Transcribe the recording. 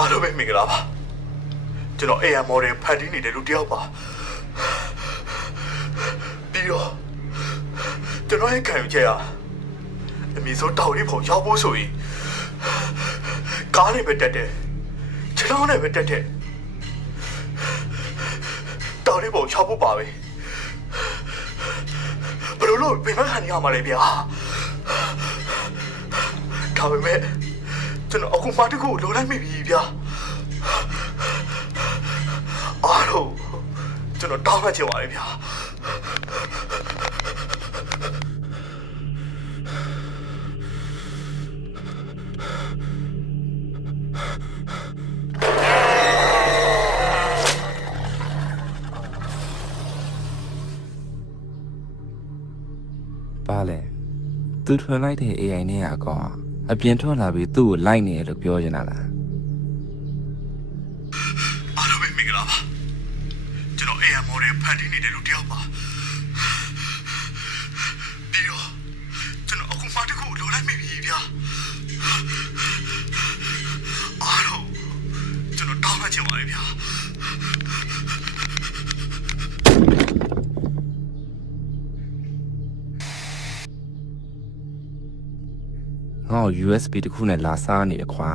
အားလုံးပဲမင်္ဂလာပါကျွန်တော် AM model ဖန်တီးနေတဲ့လူတစ်ယောက်ပါပြီးတော့ကျွန်တော်ရဲ့ခံယူချက်ဟာအမြင့်ဆုံးတောင်လေးဖို့ရောက်ဖို့ဆိုရင်ကားနဲ့ပဲတက်တယ်ခြေထောက်နဲ့ပဲတက်တယ်တောင်လေးဖို့ရောက်ဖို့ပါပဲဘယ်လိုလုပ်ပြင်မခံရမှာလဲဗျာဒါပေမဲ့ကျွန်တော်အခုမှတခုလိုလိုက်မိပြီဗျာအားလုံးကျွန်တော်တောင်းမှချင်ပါလေဗျာပါလေသူထွန်လိုက်တဲ့ AI နဲ့ကအပြင်ထွက်လာပြီးသူ့ကိုလိုက်နေတယ်လို့ပြောချင်တာလား အားလုံးပဲမင်္ဂလာပါကျွန်တော် AM model ဖန်တီးနေတဲ့လူတစ်ယောက်ပါပြီးတော့ကျွန်တော်အခုမှတခုလိုလိုက်မိပြီဗျာအားလုံးကျွန်တော်တောင်းမှချင်ပါလေဗျာငါ့ကို USB တစ်ခုနဲ့လာစားနေရခွာ